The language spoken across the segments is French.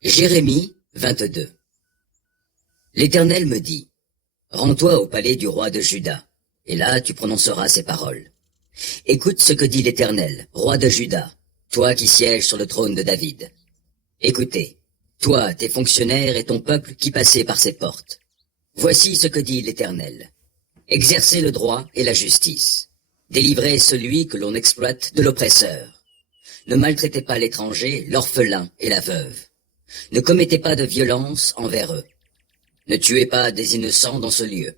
Jérémie 22. L'Éternel me dit, rends-toi au palais du roi de Juda, et là tu prononceras ces paroles. Écoute ce que dit l'Éternel, roi de Juda, toi qui sièges sur le trône de David. Écoutez, toi, tes fonctionnaires et ton peuple qui passez par ces portes. Voici ce que dit l'Éternel. Exercez le droit et la justice. Délivrez celui que l'on exploite de l'oppresseur. Ne maltraitez pas l'étranger, l'orphelin et la veuve. Ne commettez pas de violence envers eux. Ne tuez pas des innocents dans ce lieu.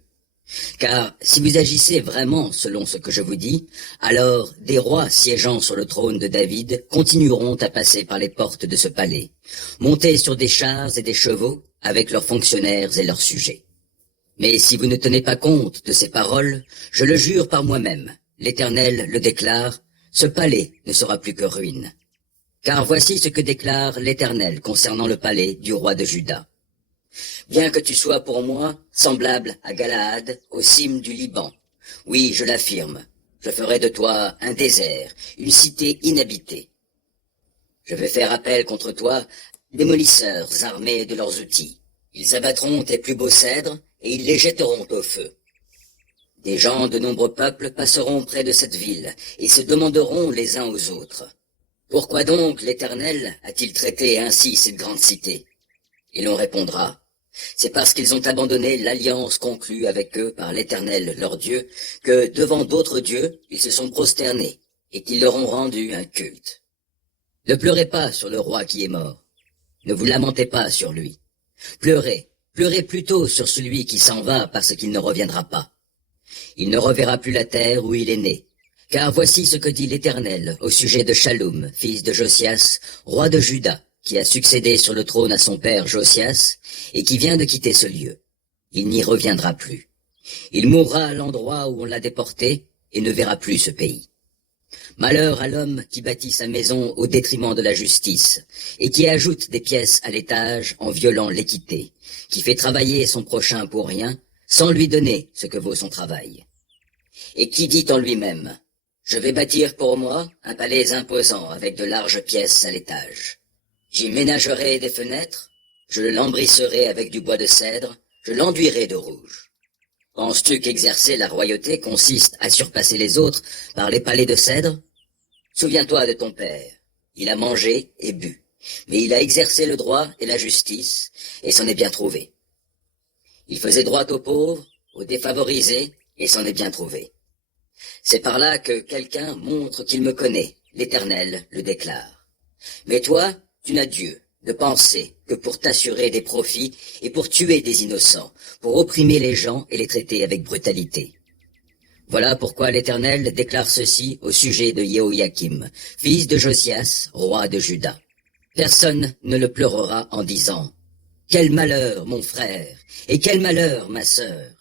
Car si vous agissez vraiment selon ce que je vous dis, alors des rois siégeant sur le trône de David continueront à passer par les portes de ce palais, montés sur des chars et des chevaux avec leurs fonctionnaires et leurs sujets. Mais si vous ne tenez pas compte de ces paroles, je le jure par moi-même, l'Éternel le déclare, ce palais ne sera plus que ruine. Car voici ce que déclare l'Éternel concernant le palais du roi de Juda. Bien que tu sois pour moi semblable à Galaad, aux cimes du Liban, oui, je l'affirme, je ferai de toi un désert, une cité inhabitée. Je vais faire appel contre toi des démolisseurs armés de leurs outils. Ils abattront tes plus beaux cèdres et ils les jetteront au feu. Des gens de nombreux peuples passeront près de cette ville et se demanderont les uns aux autres. Pourquoi donc l'Éternel a-t-il traité ainsi cette grande cité? Et l'on répondra, c'est parce qu'ils ont abandonné l'alliance conclue avec eux par l'Éternel leur Dieu, que devant d'autres dieux ils se sont prosternés, et qu'ils leur ont rendu un culte. Ne pleurez pas sur le roi qui est mort, ne vous lamentez pas sur lui. Pleurez, pleurez plutôt sur celui qui s'en va parce qu'il ne reviendra pas. Il ne reverra plus la terre où il est né. Car voici ce que dit l'Éternel au sujet de Shallum, fils de Josias, roi de Juda, qui a succédé sur le trône à son père Josias, et qui vient de quitter ce lieu. Il n'y reviendra plus. Il mourra à l'endroit où on l'a déporté, et ne verra plus ce pays. Malheur à l'homme qui bâtit sa maison au détriment de la justice, et qui ajoute des pièces à l'étage en violant l'équité, qui fait travailler son prochain pour rien, sans lui donner ce que vaut son travail. Et qui dit en lui-même, je vais bâtir pour moi un palais imposant avec de larges pièces à l'étage. J'y ménagerai des fenêtres, je l'embrisserai avec du bois de cèdre, je l'enduirai de rouge. Penses-tu qu'exercer la royauté consiste à surpasser les autres par les palais de cèdre? Souviens-toi de ton père. Il a mangé et bu, mais il a exercé le droit et la justice, et s'en est bien trouvé. Il faisait droit aux pauvres, aux défavorisés, et s'en est bien trouvé. C'est par là que quelqu'un montre qu'il me connaît, l'Éternel le déclare. Mais toi, tu n'as Dieu de penser que pour t'assurer des profits et pour tuer des innocents, pour opprimer les gens et les traiter avec brutalité. Voilà pourquoi l'Éternel déclare ceci au sujet de Jéhoïakim, fils de Josias, roi de Juda. Personne ne le pleurera en disant « Quel malheur, mon frère, et quel malheur, ma sœur !»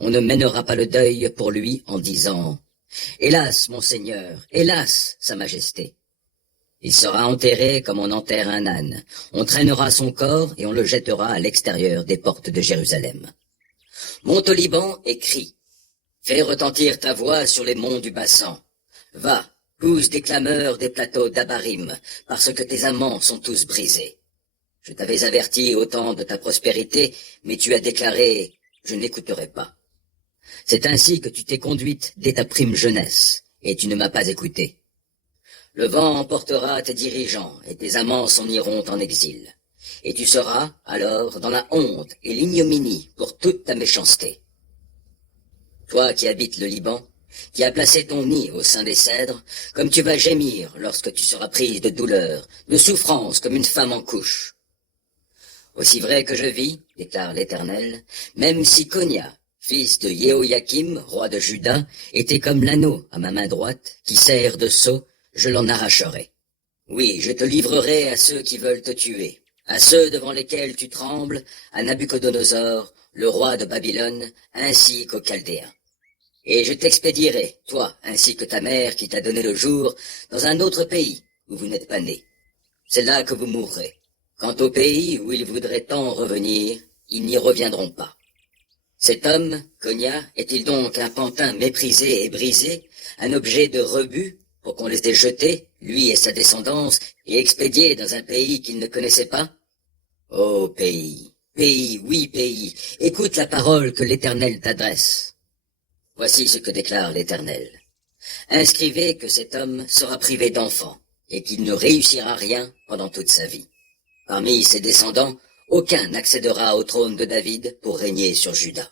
On ne mènera pas le deuil pour lui en disant « Hélas, mon Seigneur, hélas, Sa Majesté !» Il sera enterré comme on enterre un âne. On traînera son corps et on le jettera à l'extérieur des portes de Jérusalem. Monte au Liban et crie. Fais retentir ta voix sur les monts du Bassan. Va, pousse des clameurs des plateaux d'Abarim, parce que tes amants sont tous brisés. Je t'avais averti au temps de ta prospérité, mais tu as déclaré « Je n'écouterai pas ». C'est ainsi que tu t'es conduite dès ta prime jeunesse, et tu ne m'as pas écouté. Le vent emportera tes dirigeants, et tes amants s'en iront en exil. Et tu seras, alors, dans la honte et l'ignominie pour toute ta méchanceté. Toi qui habites le Liban, qui as placé ton nid au sein des cèdres, comme tu vas gémir lorsque tu seras prise de douleur, de souffrance comme une femme en couche. Aussi vrai que je vis, déclare l'Éternel, même si Konia, fils de Jéhoïakim, roi de Juda, était comme l'anneau à ma main droite, qui sert de sceau, je l'en arracherai. Oui, je te livrerai à ceux qui veulent te tuer, à ceux devant lesquels tu trembles, à Nabuchodonosor, le roi de Babylone, ainsi qu'aux Chaldéens. Et je t'expédierai, toi, ainsi que ta mère qui t'a donné le jour, dans un autre pays où vous n'êtes pas nés. C'est là que vous mourrez. Quant au pays où ils voudraient tant revenir, ils n'y reviendront pas. Cet homme, Konia, est-il donc un pantin méprisé et brisé, un objet de rebut, pour qu'on les ait jetés, lui et sa descendance, et expédiés dans un pays qu'ils ne connaissaient pas? Ô pays, pays, oui pays, écoute la parole que l'Éternel t'adresse. Voici ce que déclare l'Éternel. Inscrivez que cet homme sera privé d'enfants, et qu'il ne réussira rien pendant toute sa vie. Parmi ses descendants, aucun n'accédera au trône de David pour régner sur Juda.